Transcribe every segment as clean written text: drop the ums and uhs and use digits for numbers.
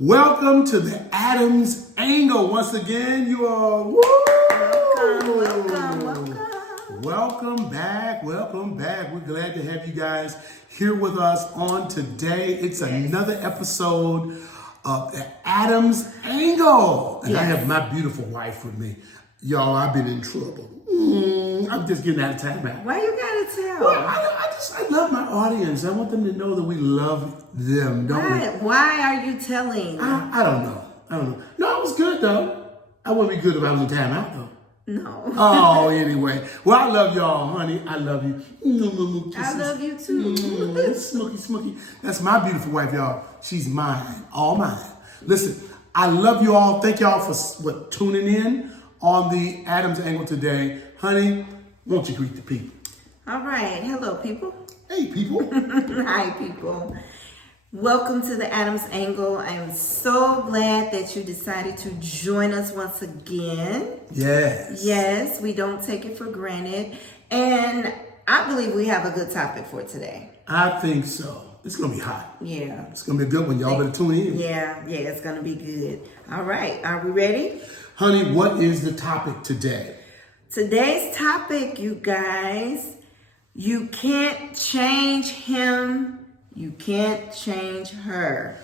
Welcome to the Adams Angle. Once again, you are welcome back. We're glad to have you guys here with us on today. It's another episode of the Adams Angle. And I have my beautiful wife with me. Y'all, I've been in trouble. I'm just getting out of time out. Why you gotta tell? Well, I love my audience. I want them to know that we love them, don't we? Why are you telling? I don't know. No, it was good though. I wouldn't be good if I was in time out though. No. Oh, anyway. Well, I love y'all, honey. I love you. I love you too. Smokey. That's my beautiful wife, y'all. She's mine, all mine. Listen, I love you all. Thank y'all for tuning in on the Adams Angle today. Honey, won't you greet the people? All right. Hello, people. Hey, people. Hi, people. Welcome to the Adams Angle. I am so glad that you decided to join us once again. Yes. Yes, we don't take it for granted. And I believe we have a good topic for today. I think so. It's going to be hot. Yeah. It's going to be a good one. Y'all better tune in. Yeah, it's going to be good. All right. Are we ready? Honey, what is the topic today? Today's topic, you guys, you can't change him, you can't change her.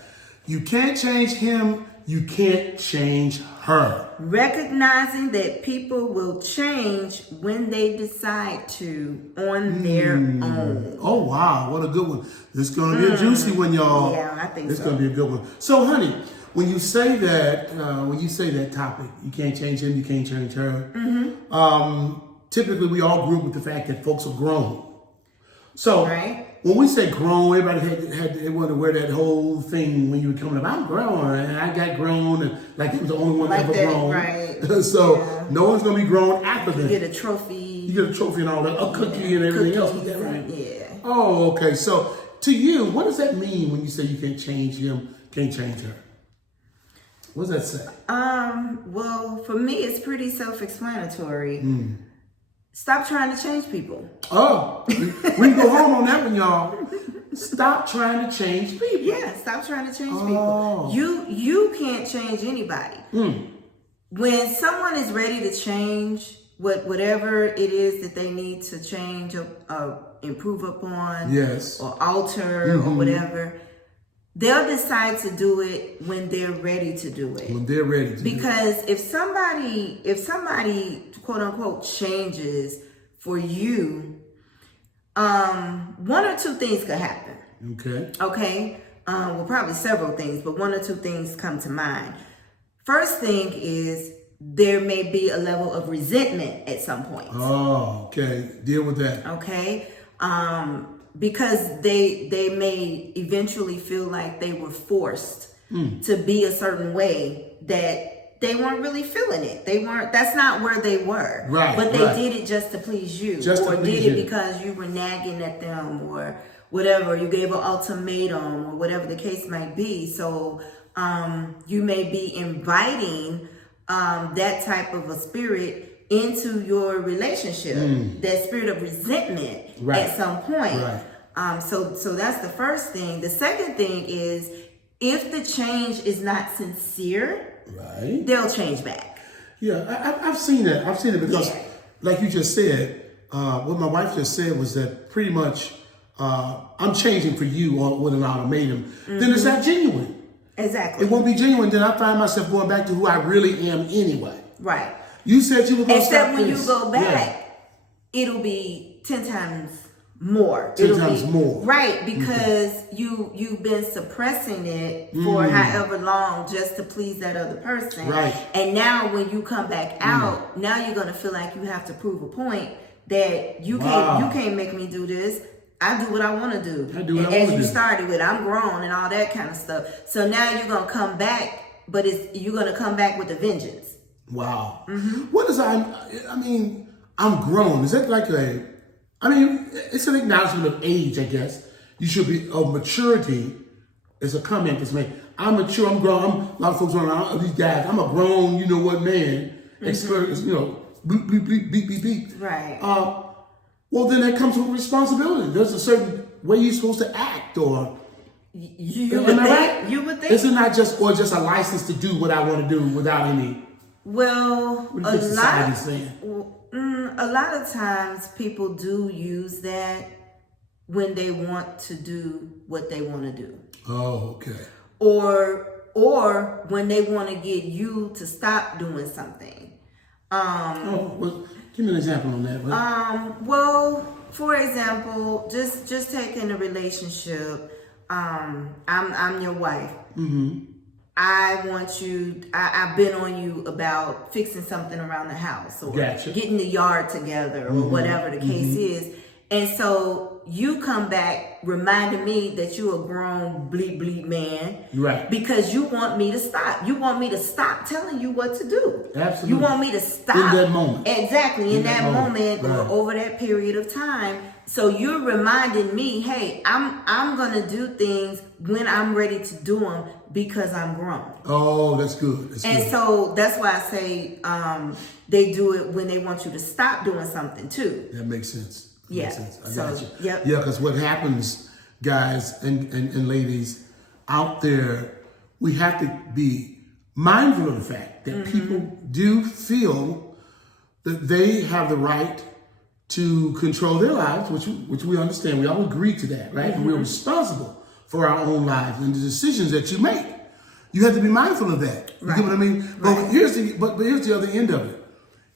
You can't change him, you can't change her. Recognizing that people will change when they decide to on their own. Oh, wow. What a good one. This is going to be a juicy one, y'all. Yeah, I think It's so. going to be a good one. So, honey, when you say that topic, you can't change him, you can't change her. Typically, we all grew up with the fact that folks are grown. So, when we say grown, everybody they wanted to wear that whole thing when you were coming up. I'm grown, and I got grown, and like it was the only one Like ever that, grown. right. So, no one's going to be grown after that. You get a trophy. You get a trophy and all that, a cookie and everything else. Is that right? Yeah. Oh, okay. So, to you, what does that mean when you say you can't change him, can't change her? What does that say? Well, for me, it's pretty self-explanatory. Stop trying to change people. Oh, we can go home on that one, y'all. Stop trying to change people. Yeah, stop trying to change people. You can't change anybody. When someone is ready to change whatever it is that they need to change or improve upon, yes, or alter or whatever, they'll decide to do it when they're ready to do it. When they're ready to because if somebody quote unquote changes for you, one or two things could happen. Okay. Well, probably several things, but one or two things come to mind. First thing is there may be a level of resentment at some point. Oh, okay. Deal with that. Okay. Because they may eventually feel like they were forced to be a certain way that they weren't really feeling it. That's not where they were. Right. But they did it just to please you. Or did it because you were nagging at them or whatever. You gave an ultimatum or whatever the case might be. So you may be inviting that type of a spirit into your relationship, that spirit of resentment at some point. So that's the first thing. The second thing is if the change is not sincere, they'll change back. Yeah, I've seen that. I've seen it because, like you just said, what my wife just said was that pretty much I'm changing for you with an ultimatum. Then it's not genuine. Exactly. It won't be genuine. Then I find myself going back to who I really am anyway. Right. You said you were going to stop Except when you go back, it'll be 10 times more. 10 times more. Right, because you've been suppressing it for however long just to please that other person. Right. And now when you come back out, now you're going to feel like you have to prove a point that you can't make me do this. I do what I want to do. I do what I want As to you do. started with, I'm grown and all that kind of stuff. So now you're going to come back, but you're going to come back with a vengeance. Wow. What is I'm grown. Is that like it's an acknowledgement of age, I guess. You should be, of maturity is a comment that's made. I'm mature, I'm grown. A lot of folks around these guys, I'm a grown, you know what, man. Experience, bleep, bleep, bleep, beep, beep, beep. Right. Well, then that comes with responsibility. There's a certain way you're supposed to act, or You would Is it not just a license to do what I want to do without any? Well, what do you think society's saying? A lot of times people do use that when they want to do what they want to do. Oh, okay. Or when they want to get you to stop doing something. Well, give me an example on that. Well, for example, just taking a relationship. I'm your wife. Mm-hmm. I want you. I've been on you about fixing something around the house or getting the yard together or whatever the case is. And so you come back reminding me that you're a grown bleep man. Right. Because you want me to stop. You want me to stop telling you what to do. Absolutely. You want me to stop. In that moment. Exactly. In that moment right. or over that period of time. So you're reminding me, hey, I'm going to do things when I'm ready to do them because I'm grown. Oh, that's good. So that's why I say they do it when they want you to stop doing something too. That makes sense. I got you. Yep. Yeah, because what happens, guys and ladies out there, we have to be mindful of the fact that people do feel that they have the right to control their lives, which we understand. We all agree to that, right? And we're responsible for our own lives and the decisions that you make. You have to be mindful of that. You get what I mean? Right. But here's the other end of it.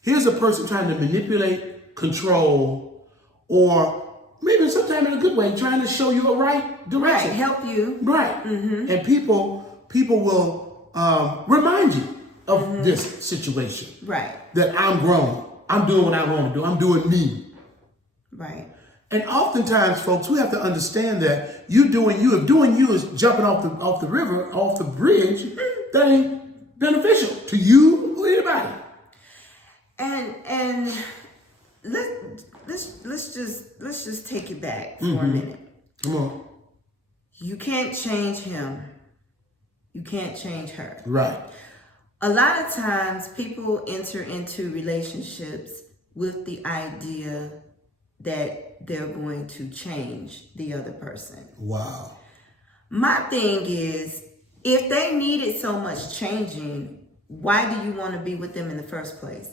Here's a person trying to manipulate, control, or maybe sometimes in a good way, trying to show you a right direction. Right, help you. Right. And people will remind you of this situation. Right. That I'm grown. I'm doing what I want to do. I'm doing me. Right. And oftentimes, folks, we have to understand that you doing you is jumping off the river, off the bridge, that ain't beneficial to you or anybody. And let's just take it back for a minute. Come on. You can't change him. You can't change her. Right. A lot of times people enter into relationships with the idea that they're going to change the other person. Wow. My thing is, if they needed so much changing, why do you want to be with them in the first place?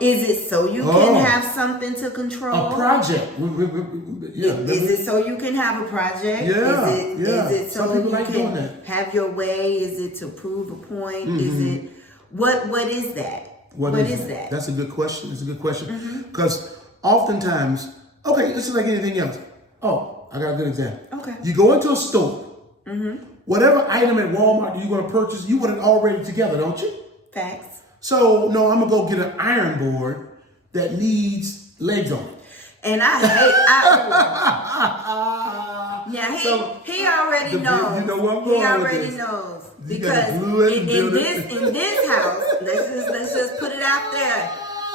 Is it so you can have something to control? A project. Is it so you can have a project? Is it so you can have your way? Is it to prove a point? Is it what is that? What is that? That's a good question. It's a good question. Because oftentimes, okay, this is like anything else. Oh, I got a good example. Okay. You go into a store. Whatever item at Walmart you're going to purchase, you want it already together, don't you? Facts. So, no, I'm going to go get an iron board that needs legs on it. And I hate Now, he already knows. You know where I'm going. He already knows. Because in this house, let's just put it out there.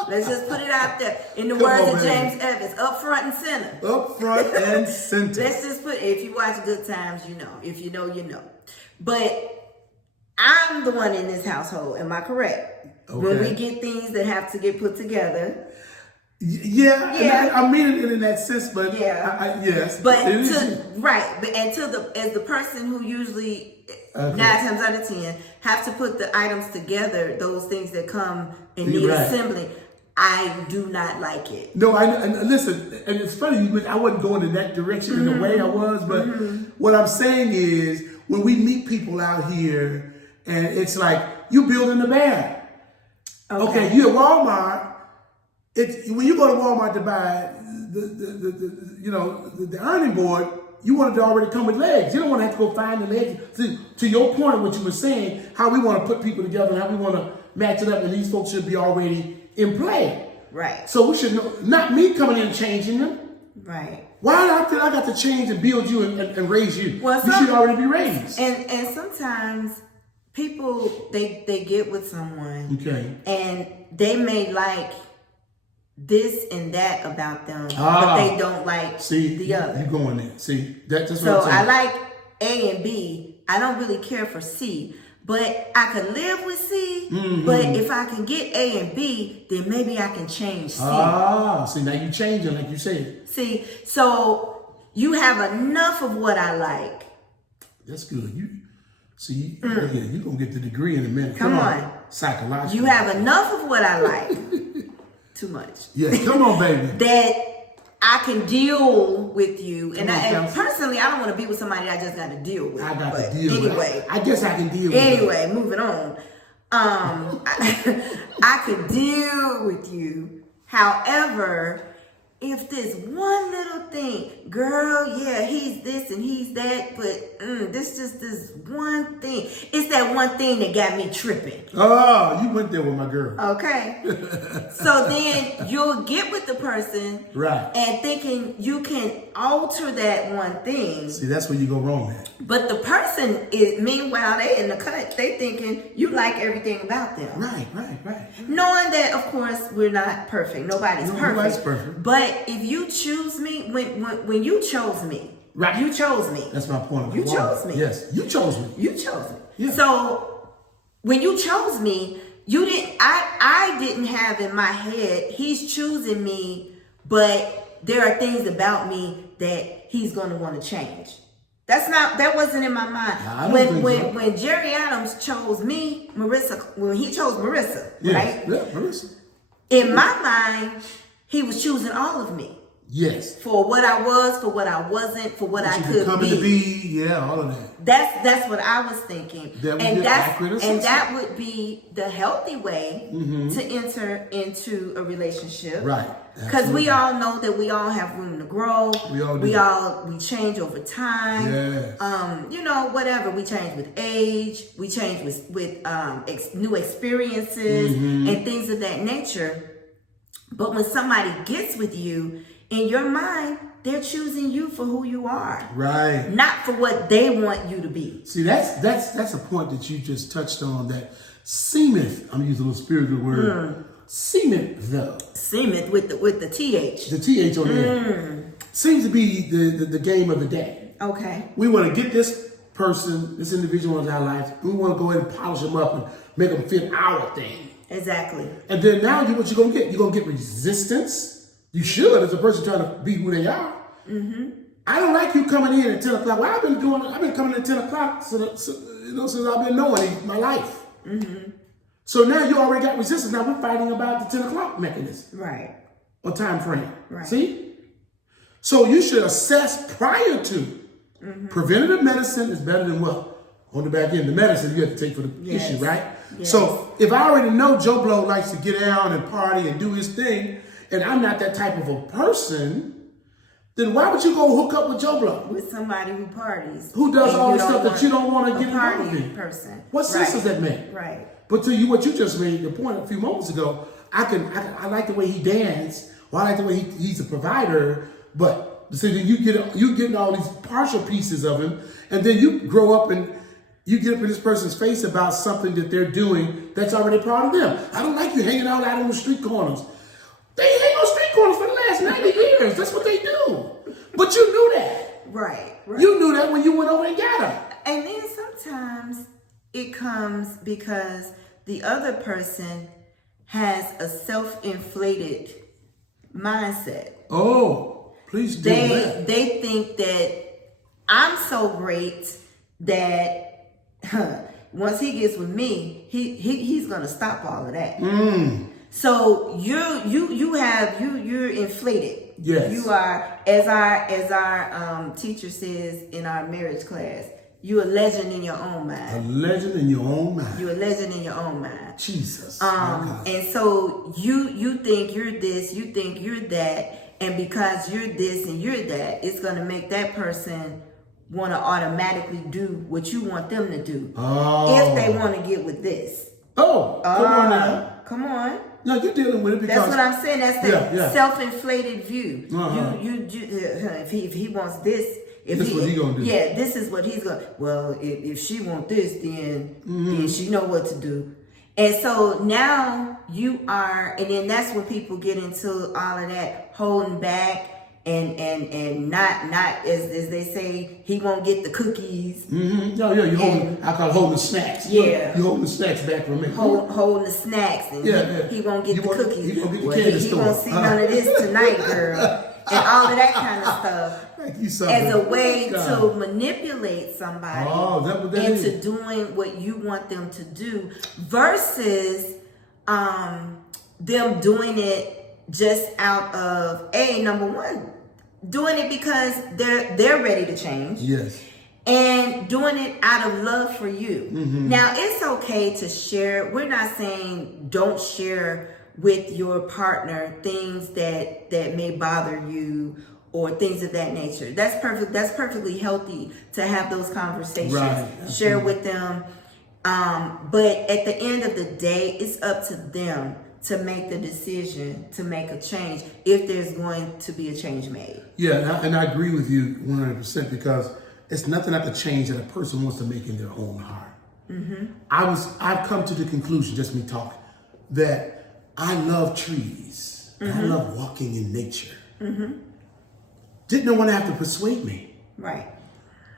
Let's just put it out there. In the words of James Evans, up front and center. Up front and center. Let's just put, if you watch Good Times, you know. If you know, you know. But I'm the one in this household. Am I correct? Okay. When we get things that have to get put together. Yeah. I mean it in that sense, but yes. But as the person who usually 9 times out of 10 have to put the items together, those things that come and need assembling, I do not like it. No, and listen, and it's funny, I wasn't going in that direction in the way I was, but what I'm saying is when we meet people out here and it's like, you building a bag. Okay, you at Walmart. When you go to Walmart to buy the ironing board, you want it to already come with legs. You don't want to have to go find the legs. See, to your point of what you were saying, how we want to put people together and how we want to match it up, and these folks should be already in play. Right. So we should know, not me coming in and changing them. Right. Why do I feel I got to change and build you and raise you? Well, you should already be raised. And sometimes people, they get with someone. Okay. And they may like this and that about them, but they don't like the other. You going there. See, that's what so I'm saying. I like A and B. I don't really care for C, but I could live with C. But if I can get A and B, then maybe I can change C. See, now you changing like you said. See, so you have enough of what I like. That's good. See, yeah, you're going to get the degree in a minute. Come on. Psychological. You have enough of what I like. Too much. Yeah, come on, baby. That I can deal with you. And personally, I don't want to be with somebody I just got to deal with. I got to deal with it. I guess I can deal with it. Anyway, moving on. I could deal with you. However, if this one little thing, girl, yeah, he's this and he's that, but this one thing. It's that one thing that got me tripping. Oh, you went there with my girl. Okay. So then you'll get with the person. Right. And thinking you can alter that one thing. See, that's where you go wrong at. But the person is, meanwhile, they in the cut, they thinking you like everything about them. Right. Knowing that, of course, we're not perfect. Nobody's perfect. But if you choose me, when you chose me, right. You chose me. That's my point. You chose me. Yes, you chose me. You chose me. Yeah. So when you chose me, you didn't. I didn't have in my head he's choosing me, but there are things about me that he's going to want to change. That wasn't in my mind. When Jerry Adams chose me, when he chose Marissa, yes. right? Yeah, Marissa. In my mind, he was choosing all of me. Yes. For what I was, for what I wasn't, for what I could be. To be. Yeah, all of that. That's what I was thinking. That would be the healthy way to enter into a relationship. Right. Because we all know that we all have room to grow. We all do. We change over time. Yes. Whatever. We change with age. We change with new experiences and things of that nature. But when somebody gets with you, in your mind, they're choosing you for who you are. Right. Not for what they want you to be. See, that's a point that you just touched on that seemeth, I'm using a little spiritual word, seemeth though. Seemeth with the TH. The TH on the end. Seems to be the game of the day. Okay. We want to get this person, this individual in our life, we want to go ahead and polish them up and make them fit our thing. Exactly. And then now what you're going to get? You're going to get resistance. You should, as a person trying to be who they are. I don't like you coming in at 10 o'clock. Well, I've been coming in at 10 o'clock since I've been knowing my life. So now you already got resistance. Now we're fighting about the 10 o'clock mechanism. Right. Or time frame. Right. See? So you should assess prior to. Preventative medicine is better than what? On the back end, the medicine you have to take for the issue, right? Yes. So if I already know Joe Blow likes to get down and party and do his thing, and I'm not that type of a person, then why would you go hook up with Joe Blow? With somebody who parties. Who does all the stuff that you don't want to get involved in? Person. What sense does that make? Right. But to you, what you just made, the point a few moments ago, I like the way he danced, or I like the way he's a provider, but so then you getting all these partial pieces of him, and then you grow up and you get up in this person's face about something that they're doing that's already part of them. I don't like you hanging out on the street corners. They hang on street corners for the last 90 years. That's what they do. But you knew that. Right. You knew that when you went over and got her. And then sometimes it comes because the other person has a self-inflated mindset. Oh, please do that. They think that I'm so great that once he gets with me, he's gonna stop all of that. So you're inflated. Yes. You are, as our teacher says in our marriage class, you're a legend in your own mind. A legend in your own mind. You're a legend in your own mind. Jesus. And so you think you're this, you think you're that, and because you're this and you're that, it's gonna make that person want to automatically do what you want them to do. If they want to get with this. Come on now. Come on. No, you're dealing with it because... That's what I'm saying. That's the self-inflated view. If he wants this... This is what he's going to do. Yeah, this is what he's going to... Well, if she wants this, then she know what to do. And so now you are... And then that's when people get into all of that holding back and not as they say, he won't get the cookies. No, you're holding. I call it holding the snacks. Yeah, you're holding the snacks back from me. Holding the snacks, and he won't get the cookies. He won't get the candy store. He won't see none of this tonight, girl. and all of that kind of stuff. Thank you, as a way to manipulate somebody into doing what you want them to do, versus them doing it just out of number one, doing it because they're ready to change. Yes. And doing it out of love for you. Mm-hmm. Now, it's okay to share. We're not saying don't share with your partner things that may bother you or things of that nature. That's perfect. That's perfectly healthy to have those conversations. Right. Share with them. But at the end of the day, it's up to them to make the decision to make a change if there's going to be a change made. Yeah, and I agree with you 100% because it's nothing like a change that a person wants to make in their own heart. Mm-hmm. I've come to the conclusion, just me talking, that I love trees. Mm-hmm. I love walking in nature. Mm-hmm. Didn't no one have to persuade me. Right.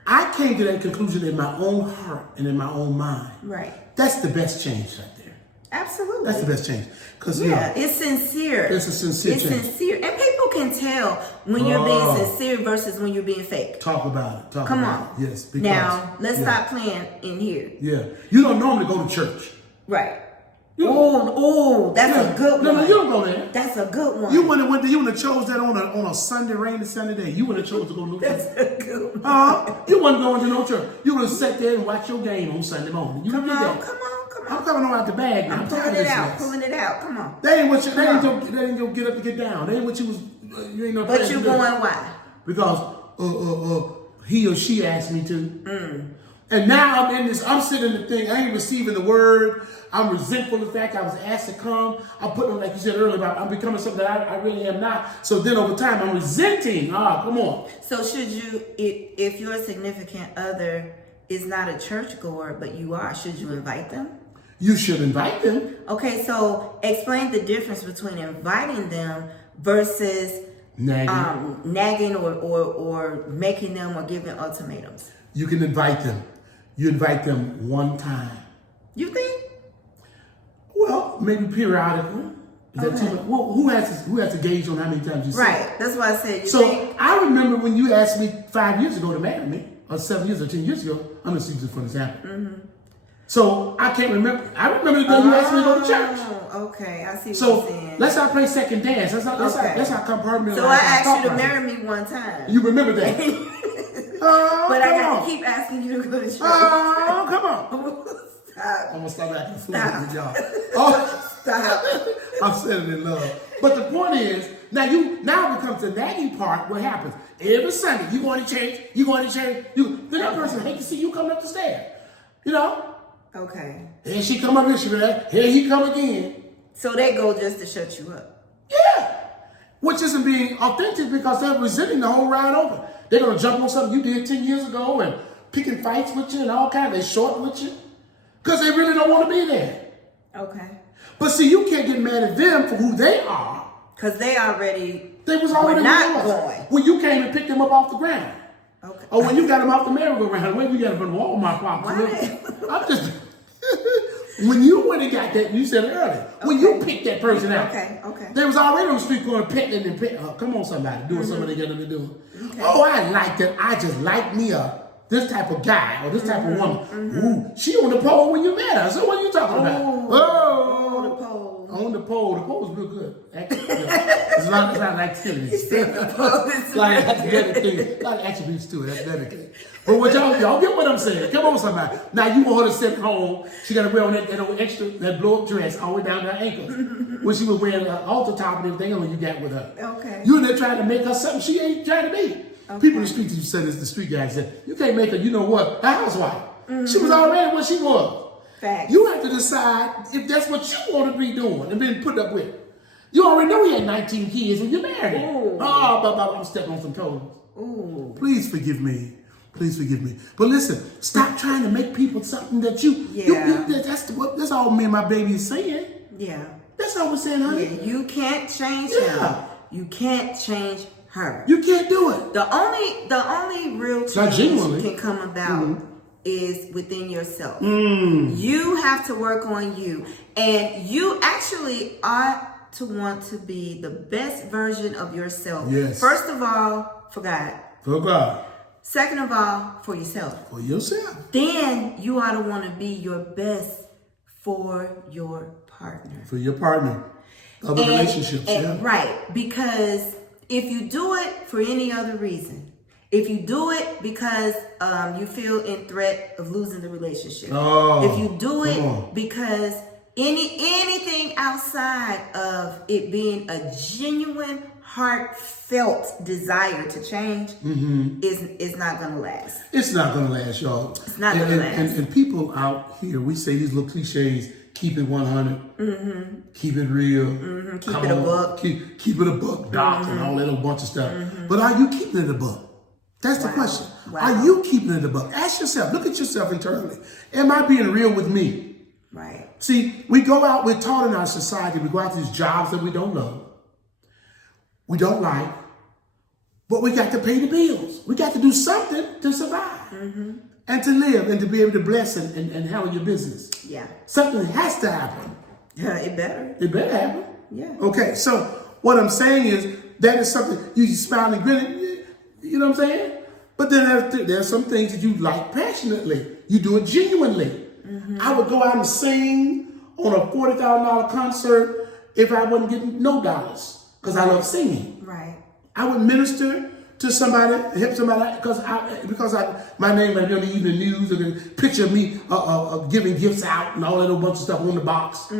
I came to that conclusion in my own heart and in my own mind. Right. That's the best change right there. Absolutely. That's the best change. Because it's sincere. It's a sincere change. It's sincere. And people can tell when you're being sincere versus when you're being fake. Talk about it. Come on. Yes. Because, now, let's stop playing in here. Yeah. You don't normally go to church. Right. That's a good one. No, you don't go there. That's a good one. You wouldn't have chose that on a Sunday, rainy Sunday day. You would have chose to go to no church. That's a good one. You wouldn't go into no church. You would have sat there and watched your game on Sunday morning. Come on. I'm coming on out the bag now. I'm pulling it out. Come on. They ain't what you. They ain't your get up to get down. They ain't what you was. You ain't no. But you going why? Because he or she asked me to. And now I'm in this. I'm sitting in the thing. I ain't receiving the word. I'm resentful of the fact I was asked to come. I'm putting on, like you said earlier, I'm becoming something that I really am not. So then over time, I'm resenting. Come on. So should you, if your significant other is not a churchgoer, but you are, should you invite them? You should invite them. Okay, so explain the difference between inviting them versus nagging or making them or giving ultimatums. You can invite them. You invite them one time. You think? Well, maybe periodically. Is that too much? Well, who has to gauge on how many times you say? Right. That's why I said. I remember when you asked me 5 years ago to marry me, or 7 years or 10 years ago. I'm gonna see just for an example. Mm-hmm. So I can't remember. I remember the day you asked me to go to church. Okay, I see what you're saying. Let's not play second dance. That's how compartmentalized. So I asked you to marry me one time. You remember that? But I got to keep asking you to go to church. Oh, come on. Stop. I'm gonna stop acting foolish with y'all. Stop. I'm saying it in love. But the point is, now it becomes the nagging part. What happens? Every Sunday, you going to church, then that person hate to see you coming up the stairs. You know? Okay. Here she come up here, here he come again. So they go just to shut you up. Yeah. Which isn't being authentic because they're resenting the whole ride over. They're gonna jump on something you did 10 years ago and picking fights with you and all kinds. They short with you. Because they really don't want to be there. Okay. But see, you can't get mad at them for who they are. Because they was already not going. When you came and picked them up off the ground. Okay. Or when you got them off the merry-go-round. When you got them from Walmart. I'm just... When you went and got that, you said it earlier. When you picked that person out. Okay. They was already on the street going petting and petting. Come on, somebody. Doing something they got to do. Okay. Oh, I like that. I just like me this type of guy or this type of woman. Ooh, she on the pole when you met her. So what are you talking about? Oh, the pole. On the pole. The pole's real good. It's a lot of activities. A lot of attributes to it. That's dedicated. But what y'all get what I'm saying. Come on, somebody. Now you want her to sit home. She got to wear on that old extra, that blow-up dress all the way down to her ankles. When she was wearing an altar top and everything when you got with her. Okay. You in there trying to make her something she ain't trying to be. Okay. People in the street, you said this, the street guy said, you can't make her, you know what, a housewife. She was already what she was. Facts. You have to decide if that's what you want to be doing and being put up with. You already know he had 19 kids when you married him. Oh, I'm stepping on some toes. Ooh. Please forgive me. Please forgive me. But listen, stop trying to make people something that that's all me and my baby is saying. Yeah. That's all we're saying, honey. Yeah, you can't change him. You can't change her. You can't do it. The only real change can come about is within yourself. You have to work on you. And you actually are to want to be the best version of yourself. Yes. First of all, for God. For God. Second of all, for yourself. For yourself. Then you ought to want to be your best for your partner. For your partner. Other relationships. Yeah. Right. Because if you do it for any other reason, if you do it because you feel in threat of losing the relationship, if you do it because anything outside of it being a genuine, heartfelt desire to change is not going to last. It's not going to last, y'all. It's not going to last. And people out here, we say these little cliches, keep it 100, keep it real, keep it a buck. Keep it a buck, doc, and all that little bunch of stuff. But are you keeping it a buck? That's the question. Wow. Are you keeping it a buck? Ask yourself, look at yourself internally. Am I being real with me? Right. See, we go out, we're taught in our society, we go out to these jobs that we don't love, we don't like, but we got to pay the bills. We got to do something to survive and to live and to be able to bless and handle your business. Yeah. Something has to happen. Yeah, it better. It better happen. Yeah. Okay, so what I'm saying is that is something you smile and grin. You know what I'm saying? But then there's some things that you like passionately. You do it genuinely. I would go out and sing on a $40,000 concert if I wasn't getting no dollars because I love singing. Right. I would minister to somebody, help somebody because my name might be on the evening news or the picture of me giving gifts out and all that old bunch of stuff on the box.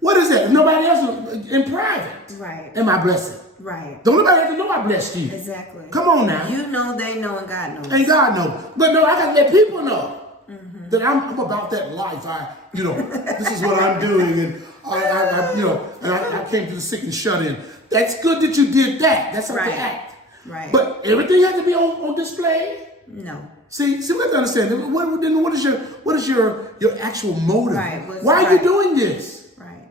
What is that? If nobody else in private. Right. Am I blessing? Right. Don't nobody have to know I blessed you. Exactly. Come on now. You know, they know, and God knows. And God knows. But no, I got to let people know that I'm about that life. This is what I'm doing, and I came to the sick and shut in. That's good that you did that. That's how to act. Right. But everything has to be on display. No. See, we have to understand. What is your actual motive? Right. Why are you doing this? Right.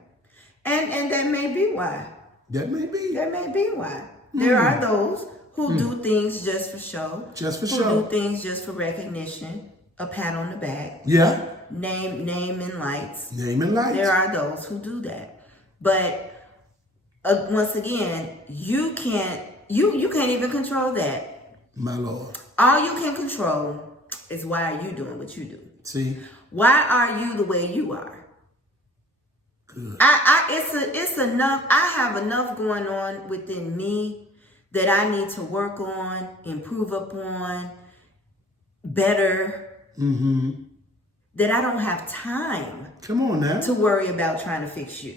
And that may be why. That may be. That may be why. There are those who do things just for show. Just for who show. do things just for recognition, a pat on the back. Yeah. Name and lights. Name and lights. There are those who do that. But once again, you can't even control that. My Lord. All you can control is why are you doing what you do. See? Why are you the way you are? Good. It's enough. I have enough going on within me that I need to work on, improve upon, better. That I don't have time. Come on now. To worry about trying to fix you.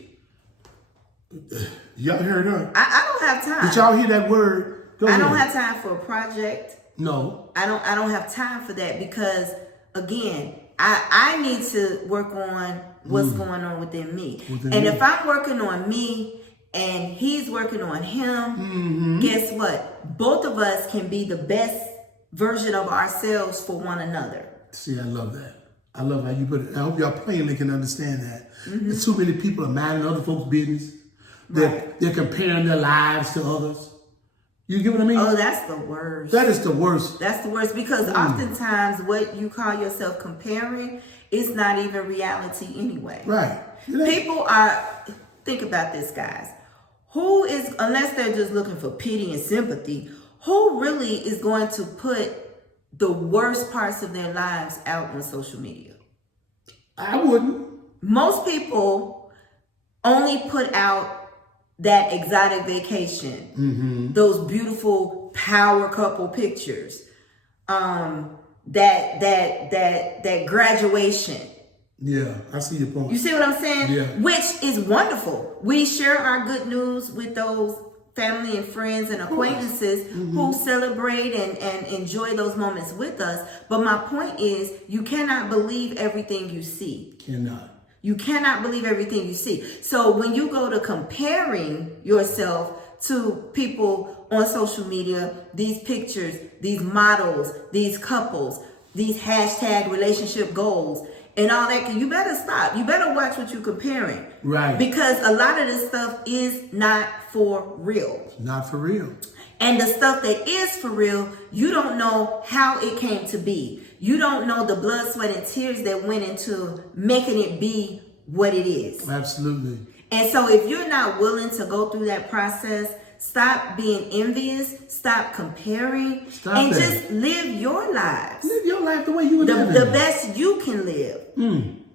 Y'all heard her. I don't have time. Did y'all hear that word? Go ahead. I don't have time for a project. No. I don't have time for that because again, I need to work on what's going on within me. If I'm working on me and he's working on him, guess what? Both of us can be the best version of ourselves for one another. See, I love that. I love how you put it. I hope y'all plainly can understand that. There's too many people are minding other folks' business. They're comparing their lives to others. You get what I mean? Oh, that's the worst. That is the worst. That's the worst because oftentimes what you call yourself comparing is not even reality anyway. Right. People are, think about this, guys. Who is, unless they're just looking for pity and sympathy, who really is going to put the worst parts of their lives out on social media? I wouldn't. Most people only put out that exotic vacation, those beautiful power couple pictures, that graduation. Yeah, I see your point. You see what I'm saying? Yeah. Which is wonderful. We share our good news with those family and friends and acquaintances who celebrate and enjoy those moments with us. But my point is, you cannot believe everything you see. Cannot. You cannot believe everything you see. So when you go to comparing yourself to people on social media, these pictures, these models, these couples, these hashtag relationship goals, and all that, you better stop. You better watch what you're comparing. Right. Because a lot of this stuff is not for real. Not for real. And the stuff that is for real, you don't know how it came to be. You don't know the blood, sweat, and tears that went into making it be what it is. Absolutely. And so if you're not willing to go through that process, stop being envious, stop comparing, and just live your lives. Live your life the way you would live the best you can live.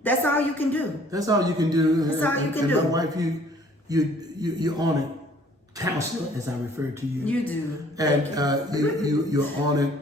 That's all you can do. That's all you can do. That's all you can do. My wife, you on it, counselor, as I refer to you. You do. And you're on it.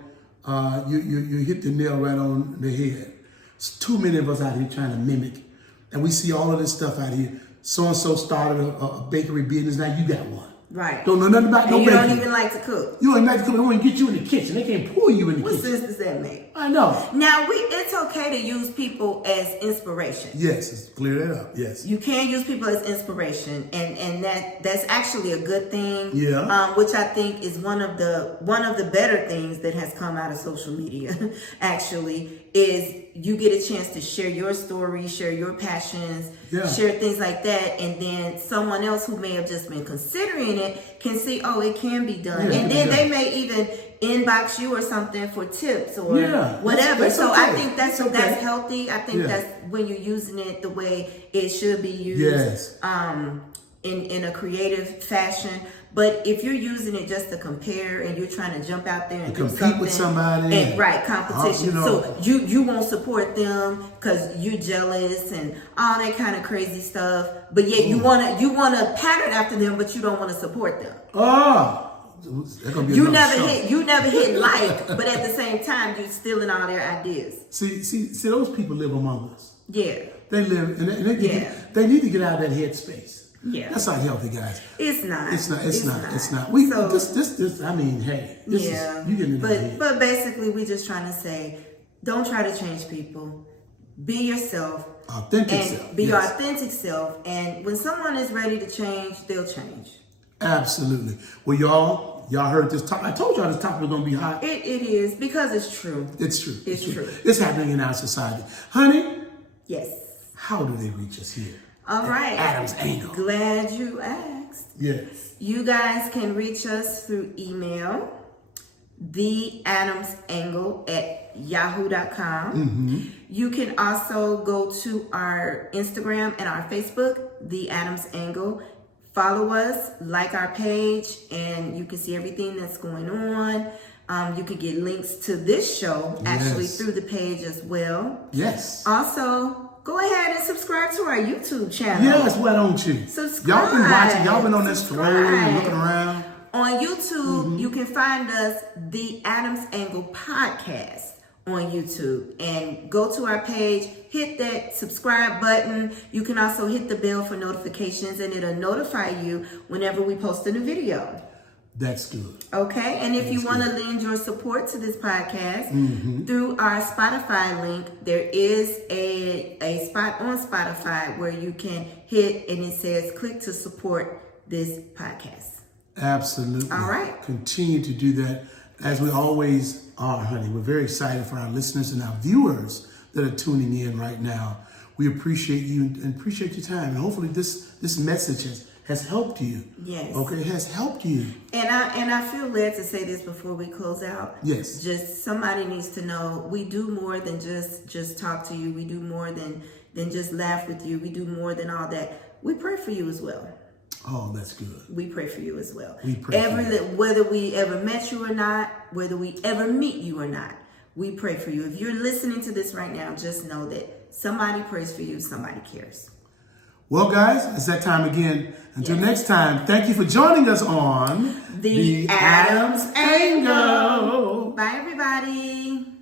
You hit the nail right on the head. It's too many of us out here trying to mimic, and we see all of this stuff out here. So and so started a bakery business. Now you got one. Right. Don't know nothing about no you bakery. don't even like to cook. You don't even like to cook. They won't even get you in the kitchen. They can't pull you in the kitchen. What sense does that make? I know. Now, it's okay to use people as inspiration. Yes, let's clear that up. Yes. You can use people as inspiration, and that's actually a good thing. Yeah. Which I think is one of the better things that has come out of social media. Actually, is you get a chance to share your story, share your passions, share things like that, and then someone else who may have just been considering it can see, oh, it can be done, and then they may even inbox you or something for tips or whatever. That's so okay. I think that's healthy. I think that's when you're using it the way it should be used. Yes. In a creative fashion. But if you're using it just to compare and you're trying to jump out there and do compete something, with somebody, and competition, so you won't support them because you're jealous and all that kind of crazy stuff. But yet you wanna pattern after them, but you don't want to support them. You never hit like, but at the same time you're stealing all their ideas. See, those people live among us. Yeah, they live, and they need to get out of that headspace. Yeah, that's not healthy, guys. It's not. It's not. We this. I mean, hey, you getting it. But basically, we're just trying to say, don't try to change people. Be yourself. Authentic self. Be your authentic self. And when someone is ready to change, they'll change. Absolutely. Well, y'all heard this topic. I told y'all this topic was gonna be hot. It is because it's true. It's true. It's true. It's happening in our society, honey. Yes. How do they reach us here? All right. Adam's Angle. Glad you asked. Yes. You guys can reach us through email, theadamsangle@yahoo.com. You can also go to our Instagram and our Facebook, The Adams Angle. Follow us, like our page, and you can see everything that's going on. You can get links to this show actually through the page as well. Yes. Also, go ahead and subscribe to our YouTube channel. Yes, why don't you? Subscribe. Y'all been watching. Y'all been on this scrolling, looking around. On YouTube, you can find us, The Adams Angle Podcast on YouTube. And go to our page, hit that subscribe button. You can also hit the bell for notifications, and it'll notify you whenever we post a new video. That's good. Okay, and if you want to lend your support to this podcast through our Spotify link, there is a spot on Spotify where you can hit and it says click to support this podcast. Absolutely. All right. Continue to do that as we always are, honey. We're very excited for our listeners and our viewers that are tuning in right now. We appreciate you and appreciate your time. And hopefully this message has helped you. Yes. Okay, it has helped you. And I feel led to say this before we close out. Yes. Just somebody needs to know we do more than just talk to you. We do more than just laugh with you. We do more than all that. We pray for you as well. Oh, that's good. We pray for you as well. We pray for you. Whether we ever met you or not, whether we ever meet you or not, we pray for you. If you're listening to this right now, just know that somebody prays for you, somebody cares. Well, guys, it's that time again. Until next time, thank you for joining us on The Adams Angle. Bye, everybody.